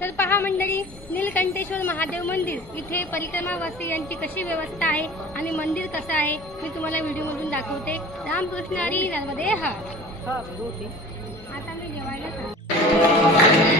तर पहा मंडळी, नीलकंठेश्वर महादेव मंदिर इथे परिक्रमावासी यांची कशी व्यवस्था आहे आणि मंदिर कसं आहे मी तुम्हाला व्हिडिओमधून दाखवते। रामकृष्ण हरी, नर्मदे हर। आता मी जेवायला